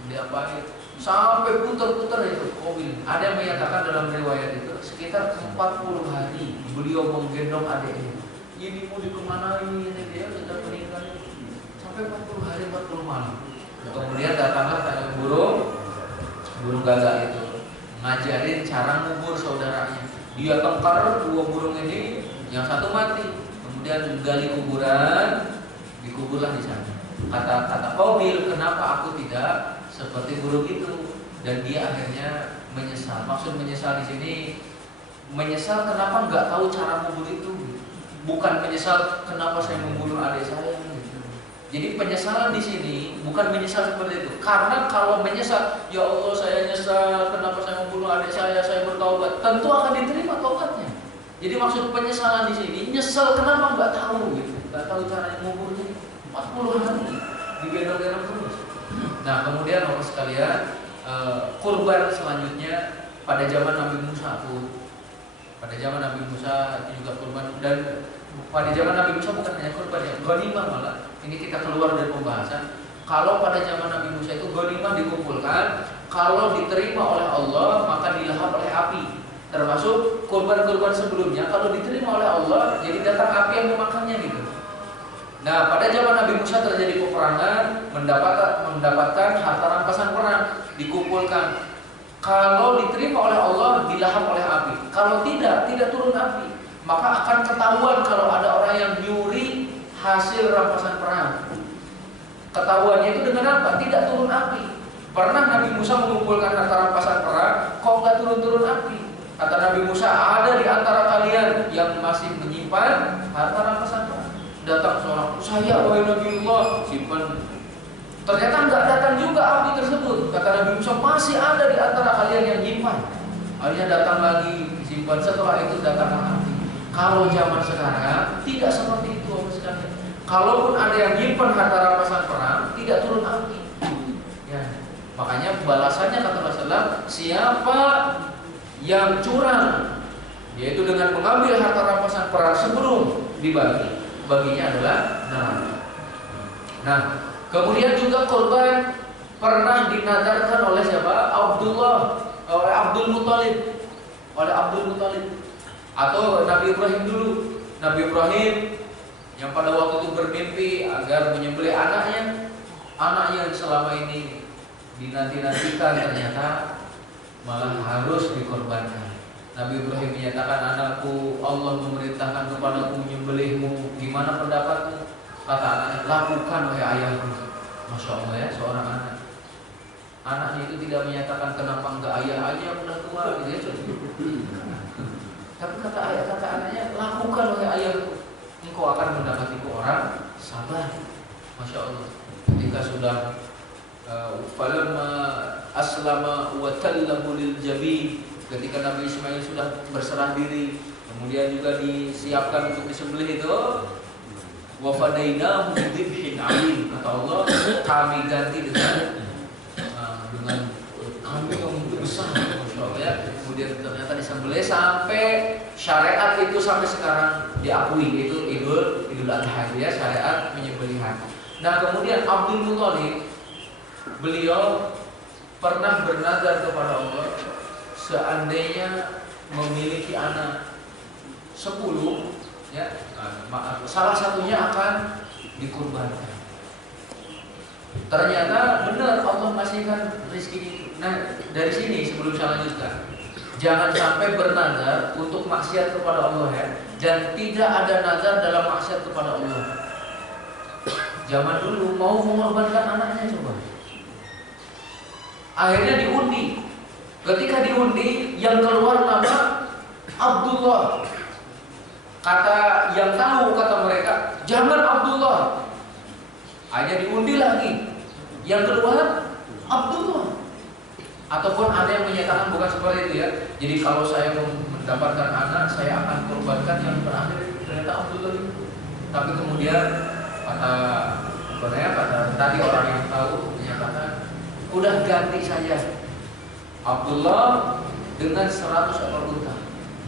Diapain? Sampai putar-putar itu Qabil. Ada yang menyatakan dalam riwayat itu sekitar 40 hari beliau menggendong adiknya. Ini mau dikemanain, dia sudah meninggal. Sampai sampai 40 hari 40 malam. Kemudian datanglah tanya burung gagak itu ngajarin cara ngubur saudaranya. Dia tengkar dua burung ini, yang satu mati. Kemudian gali kuburan, dikuburlah di sana. Kata Qabil, kenapa aku tidak seperti burung itu? Dan dia akhirnya menyesal. Maksud menyesal di sini, menyesal kenapa nggak tahu cara ngubur itu. Bukan menyesal kenapa saya membunuh adik saya. Jadi penyesalan di sini bukan menyesal seperti itu. Karena kalau menyesal, ya Allah saya nyesal kenapa saya membunuh adik saya bertaubat, tentu akan diterima taubatnya. Jadi maksud penyesalan di sini, nyesal kenapa nggak tahu gitu, nggak tahu cara menguburnya. 40 hari digendong-gendong terus. Nah kemudian Bapak sekalian, kurban selanjutnya pada zaman Nabi Musa pun, pada zaman Nabi Musa itu juga kurban. Dan pada zaman Nabi Musa bukan hanya kurban ya, ghanimah malah. Ini kita keluar dari pembahasan. Kalau pada zaman Nabi Musa itu ghanimah dikumpulkan, kalau diterima oleh Allah maka dilahap oleh api. Termasuk kurban-kurban sebelumnya, kalau diterima oleh Allah jadi datang api yang memakannya gitu. Nah pada zaman Nabi Musa terjadi peperangan, mendapatkan harta rampasan perang, dikumpulkan. Kalau diterima oleh Allah dilahap oleh api. Kalau tidak turun api. Maka akan ketahuan kalau ada orang yang nyuri hasil rampasan perang. Ketahuannya itu dengan apa? Tidak turun api. Pernah Nabi Musa mengumpulkan harta rampasan perang, kok nggak turun-turun api? Kata Nabi Musa, ada di antara kalian yang masih menyimpan harta rampasan perang. Datang seorang, saya wahai Nabiullah, simpan. Ternyata nggak datang juga api tersebut. Kata Nabi Musa, masih ada di antara kalian yang nyimpan. Akhirnya datang lagi, disimpan. Setelah itu datang api. Kalau zaman sekarang tidak seperti itu sekalian. Kalaupun ada yang nyimpan harta rampasan perang, tidak turun api. Ya. Makanya balasannya kata Rasulullah, siapa yang curang, yaitu dengan mengambil harta rampasan perang sebelum dibagi, baginya adalah neraka. Nah, kemudian juga korban pernah dinadarkan oleh siapa? Oleh Abdul Muthalib. Atau Nabi Ibrahim dulu. Nabi Ibrahim yang pada waktu itu bermimpi agar menyembelih anaknya yang selama ini dinanti-nantikan, ternyata malah harus dikorbankan. Nabi Ibrahim menyatakan, anakku, Allah memerintahkan kepadaku menyembelihmu, gimana pendapatmu? Kata anaknya, lakukan wahai ayahku. Masya Allah ya, seorang anak. Anaknya itu tidak menyatakan kenapa enggak ayah aja udah tua gitu ya. Tapi kata anaknya, lakukan wahai ayahku, engkau akan mendapatiku orang sabar. Masya Allah. Ketika sudah falamma aslama wa tallahu lil jabin, ketika Nabi Ismail sudah berserah diri, kemudian juga disiapkan untuk disembelih itu, wa fadainahu bidzibhin alim. Kata Allah, kami ganti dengan kami yang besar, Masya Allah ya. Kemudian ternyata disembelih sampai syariat itu sampai sekarang diakui, itu Idul Adha ya, syariat penyembelihan. Nah kemudian Abdul Muthalib, beliau pernah bernazar kepada Allah, seandainya memiliki anak 10 ya, salah satunya akan dikurbankan. Ternyata benar Allah masihkan rezeki. Nah dari sini sebelum saya lanjutkan, jangan sampai bernazar untuk maksiat kepada Allah ya, dan tidak ada nazar dalam maksiat kepada Allah. Zaman dulu mau mengorbankan anaknya coba, akhirnya diundi. Ketika diundi, yang keluar nama Abdullah. Kata yang tahu, kata mereka, jangan Abdullah. Akhirnya diundi lagi, yang keluar Abdullah. Ataupun ada yang menyatakan bukan seperti itu ya. Jadi kalau saya mendapatkan anak, saya akan korbankan yang terakhir ternyata Abdullah itu. Tapi kemudian kata tadi orang yang tahu menyatakan, udah ganti saja Abdullah dengan 100 ekor unta.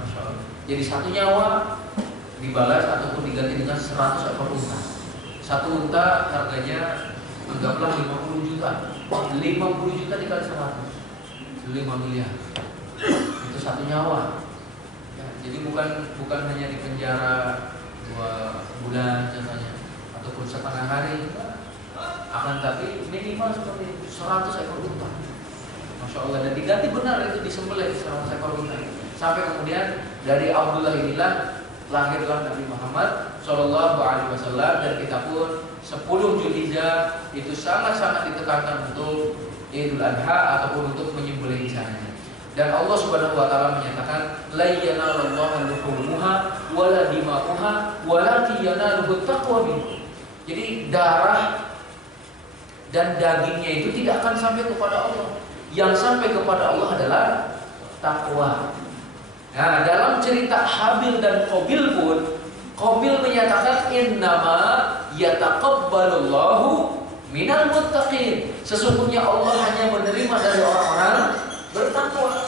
Masya Allah. Jadi satu nyawa dibalas ataupun diganti dengan 100 ekor unta. Satu unta harganya anggaplah 50 juta. 50 juta dikali 100, 5 miliar. Itu satu nyawa. Ya, jadi bukan hanya di penjara 2 bulan contohnya, ataupun setengah hari. Akan tapi minimal seperti 100 ekor unta. Masya Allah, dan diganti benar itu disembelih 100 ekor unta. Sampai kemudian dari Abdullah inilah lahirlah Nabi Muhammad Shallallahu Alaihi Wasallam, dan kita pun 10 Zulhijjah itu sangat-sangat ditekankan untuk Idul Adha ataupun untuk menyembelih sana. Dan Allah Subhanahu wa taala menyatakan la yanalullahu luhumuha wala dima'uha walakin yanaluhu taqwa minkum. Jadi darah dan dagingnya itu tidak akan sampai kepada Allah. Yang sampai kepada Allah adalah takwa. Nah, dalam cerita Habil dan Qabil pun, Qabil menyatakan innama yataqabbalullahu minal muttaqin. Sesungguhnya Allah hanya menerima dari orang-orang bertakwa.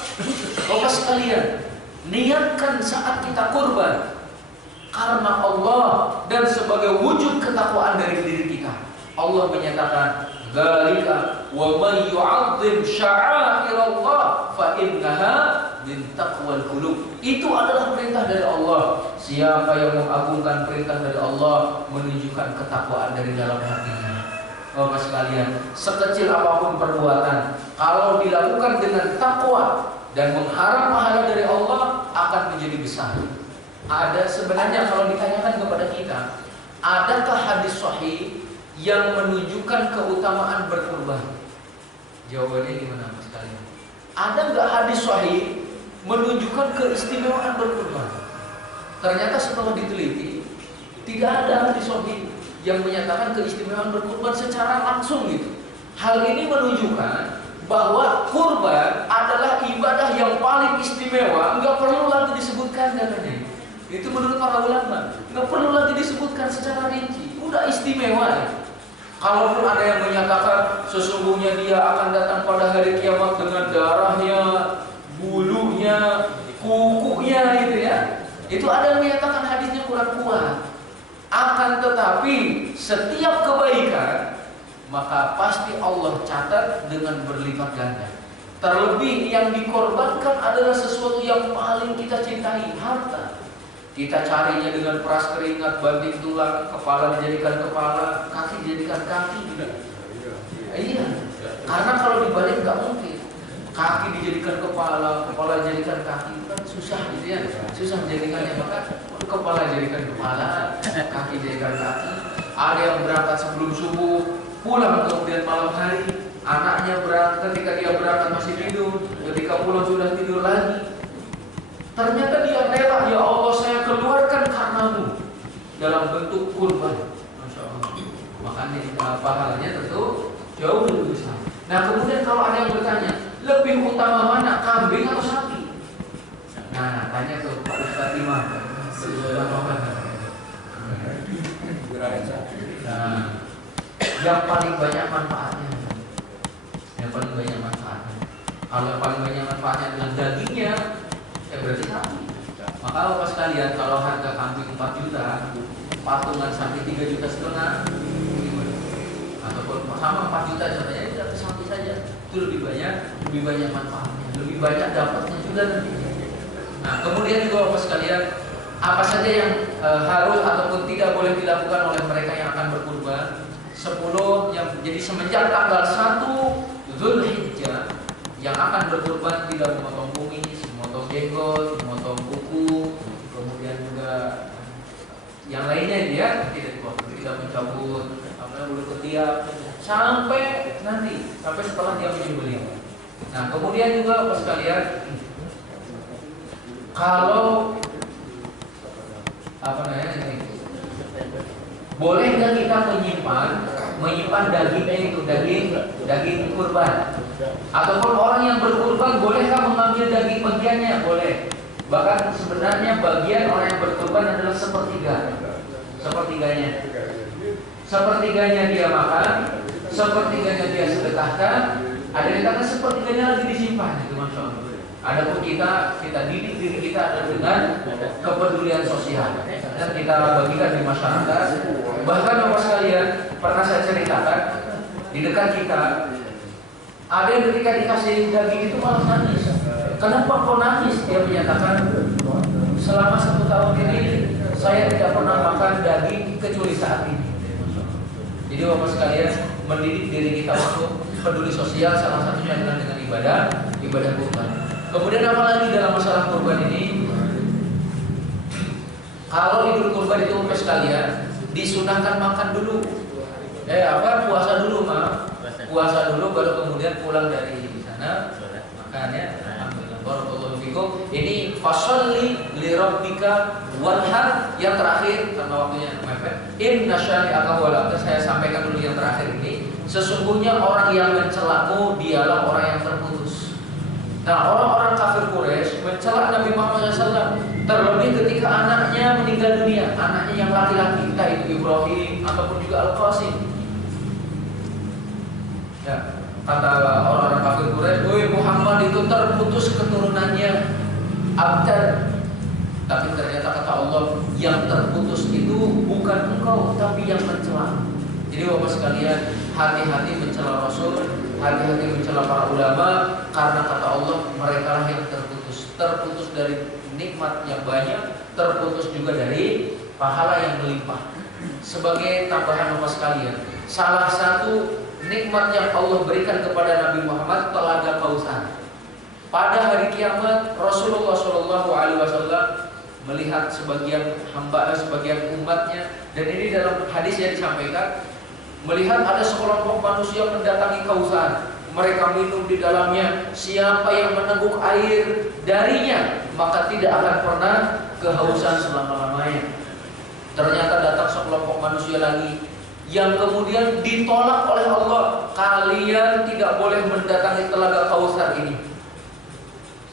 Bapak sekalian, niatkan saat kita kurban karena Allah dan sebagai wujud ketakwaan dari diri kita. Allah menyatakan dzalika wa may yu'azzim sya'airallah fa innaha min taqwal qulub. Itu adalah perintah dari Allah. Siapa yang mengagungkan perintah dari Allah menunjukkan ketakwaan dari dalam hatinya. Bapak sekalian, sekecil apapun perbuatan, kalau dilakukan dengan takwa dan mengharap pahala dari Allah, akan menjadi besar. Ada sebenarnya kalau ditanyakan kepada kita, adakah hadis sahih yang menunjukkan keutamaan berkurban? Jawabannya gimana Mas sekalian? Ada nggak hadis sahih menunjukkan keistimewaan berkurban? Ternyata setelah diteliti, tidak ada hadis sahih yang menyatakan keistimewaan berkurban secara langsung gitu. Hal ini menunjukkan bahwa kurban adalah ibadah yang paling istimewa, nggak perlu lagi disebutkan katanya. Itu menurut para ulama, nggak perlu lagi disebutkan secara rinci, udah istimewa ya. Kalaupun ada yang menyatakan sesungguhnya dia akan datang pada hari kiamat dengan darahnya, bulunya, kukunya gitu ya. Itu ada yang menyatakan hadisnya kurang kuat. Akan tetapi setiap kebaikan maka pasti Allah catat dengan berlipat ganda. Terlebih yang dikorbankan adalah sesuatu yang paling kita cintai, harta. Kita carinya dengan peras keringat, banting tulang, kepala dijadikan kepala, kaki dijadikan kaki. Iya, karena kalau dibalik nggak mungkin. Kaki dijadikan kepala, kepala dijadikan kaki, itu kan susah gitu ya. Susah menjadikannya, maka kepala dijadikan kepala, kaki dijadikan kaki. Ada yang berangkat sebelum subuh, pulang kemudian malam hari. Anaknya berangkat, ketika dia berangkat masih tidur, ketika pulang sudah tidur lagi. Ternyata dia rela, ya Allah saya keluarkan karenamu dalam bentuk kurban. Masya Allah. Makanya pahalanya tentu jauh lebih besar. Nah kemudian kalau ada yang bertanya, lebih utama mana, kambing atau sapi? Nah tanya ke Pak Ustadz Imam. Nah, yang paling banyak manfaatnya. Yang paling banyak manfaatnya. Kalau yang paling banyak manfaatnya adalah dagingnya, ya berarti sapi. Maka Bapak sekalian, kalau harga kambing 4 juta, patungan sapi 3,5 juta, ataupun sama 4 juta contohnya, tidak ke sapi saja. Itu lebih banyak manfaatnya, lebih banyak dapatnya juga nanti. Nah kemudian juga Bapak sekalian, apa saja yang harus ataupun tidak boleh dilakukan oleh mereka yang akan berkurban? 10 yang jadi semenjak tanggal 1 Zulhijjah yang akan berkurban tidak memotong kumis, memotong jenggot, memotong kuku, kemudian juga yang lainnya dia tidak mencabut bulu ketiak sampai setelah dia menyembelih. Nah kemudian juga Bapak sekalian, kalau boleh nggak kita menyimpan dagingnya itu, daging kurban, ataupun orang yang berkurban bolehkah mengambil daging bagiannya? Boleh. Bahkan sebenarnya bagian orang yang berkurban adalah sepertiganya dia makan, sepertiganya dia sedekahkan, ada yang kata sepertiganya lagi disimpan. Itu Masya Allah. Adapun kita didik diri kita adalah dengan kepedulian sosial dan kita bagikan di masyarakat. Bahkan Bapak sekalian, pernah saya ceritakan di dekat kita ada yang ketika dikasih daging itu malah nangis. Kenapa kok nangis? Dia menyatakan selama 1 tahun ini saya tidak pernah makan daging kecuali saat ini. Jadi Bapak sekalian, mendidik diri kita untuk peduli sosial, salah satunya adalah dengan ibadah kurban. Kemudian apa lagi dalam masalah kurban ini? Kalau idul kurban itu sekalian disunahkan makan dulu. Puasa dulu, puasa dulu baru kemudian pulang dari sana makan ya. Barakallahu fikum. Ini fasholli li rabbika wanhar yang terakhir karena waktunya mepet. Inna syani'aka huwal abtar. Saya sampaikan dulu yang terakhir ini. Sesungguhnya orang yang mencelamu dialah orang yang terputus. Nah, orang-orang kafir Quraisy mencela Nabi Muhammad SAW, terlebih ketika anaknya meninggal dunia, anaknya yang laki-laki, entah itu Ibrahim ataupun juga Al-Qasim. Ya, kata orang-orang kafir Quraisy, "Woi, Muhammad itu terputus keturunannya, abtar." Tapi ternyata kata Allah, yang terputus itu bukan engkau, tapi yang mencela. Jadi Bapak sekalian, hati-hati mencela Rasul, hati-hati mencela para ulama, karena kata Allah mereka lah yang terputus dari nikmat yang banyak, terputus juga dari pahala yang melimpah. Sebagai tambahan Bapak sekalian, salah satu nikmat yang Allah berikan kepada Nabi Muhammad telaga Kautsar. Pada hari kiamat Rasulullah SAW melihat sebagian hamba, sebagian umatnya, dan ini dalam hadis yang disampaikan, melihat ada sekelompok manusia mendatangi Kautsar. Mereka minum di dalamnya. Siapa yang meneguk air darinya, maka tidak akan pernah kehausan selama-lamanya. Ternyata datang sekelompok manusia lagi yang kemudian ditolak oleh Allah. Kalian tidak boleh mendatangi telaga Kautsar ini.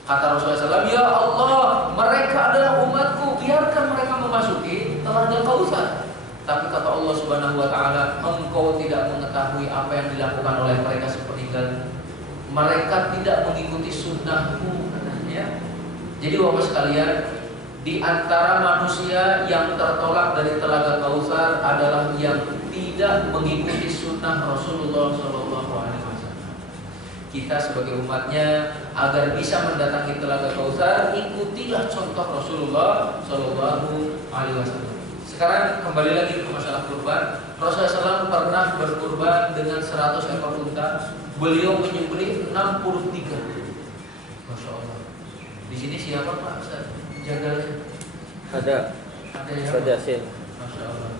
Kata Rasulullah SAW, ya Allah, mereka adalah umatku, biarkan mereka memasuki telaga Kautsar. Tapi kata Allah Subhanahu wa taala, engkau tidak mengetahui apa yang dilakukan oleh mereka sepeninggal. Mereka tidak mengikuti sunnahku, katanya. Jadi Bapak sekalian, di antara manusia yang tertolak dari telaga Kautsar adalah yang tidak mengikuti sunnah Rasulullah SAW. Kita sebagai umatnya agar bisa mendatangi telaga Kautsar, ikutilah contoh Rasulullah SAW. Sekarang kembali lagi ke masalah kurban. Rasulullah SAW pernah berkurban dengan 100 ekor unta. Beliau menyembelih 63. Masya Allah. Di sini siapa Pak? Jagalnya? Ada yang Pak Jasin. Masya Allah.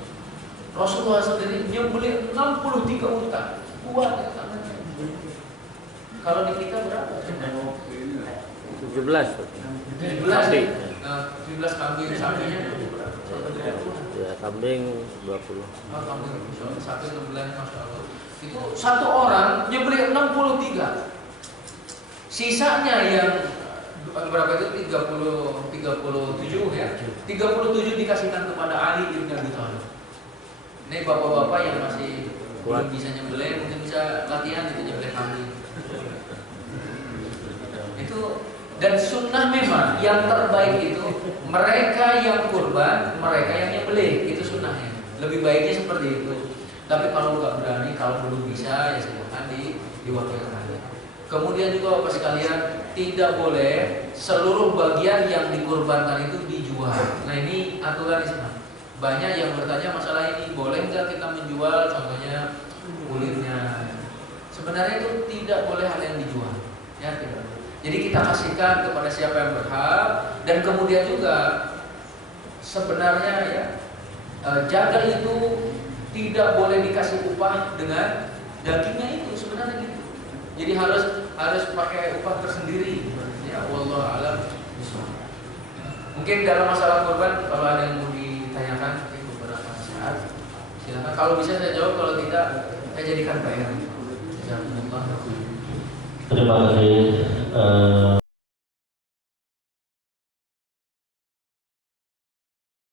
Rasulullah sendiri menyembelih 63 unta. Kuat ya tangannya. Kalau di kita berapa? 17. 17 kambing, sapinya ya, kambing 20. Kambing sapi 16, Masya Allah. Itu satu orang nyembelih 63. Sisanya yang berapa itu? 37 ya. 37 dikasihkan kepada Ali bin Abi Thalib. Ini bapak-bapak yang masih belum bisa nyembelih, mungkin bisa latihan itu nyembelih kambing. Itu. Dan sunnah memang yang terbaik itu mereka yang kurban, mereka yang nyembelih, itu sunnahnya. Lebih baiknya seperti itu. Tapi kalau nggak berani, kalau belum bisa, ya silahkan diwakilkan. Kemudian juga Bapak sekalian, tidak boleh seluruh bagian yang dikurbankan itu dijual. Nah ini aturan Islam. Banyak yang bertanya masalah ini, boleh nggak kita menjual, contohnya kulitnya? Sebenarnya itu tidak boleh hal yang dijual, ya tidak. Jadi kita kasihkan kepada siapa yang berhak. Dan kemudian juga sebenarnya ya, jagal itu tidak boleh dikasih upah dengan dagingnya itu sebenarnya gitu. Jadi harus pakai upah tersendiri. Ya wallahu a'lam bishawab. Mungkin dalam masalah kurban kalau ada yang mau ditanyakan beberapa saat silakan. Kalau bisa saya jawab, kalau tidak saya jadikan PR. Terima kasih.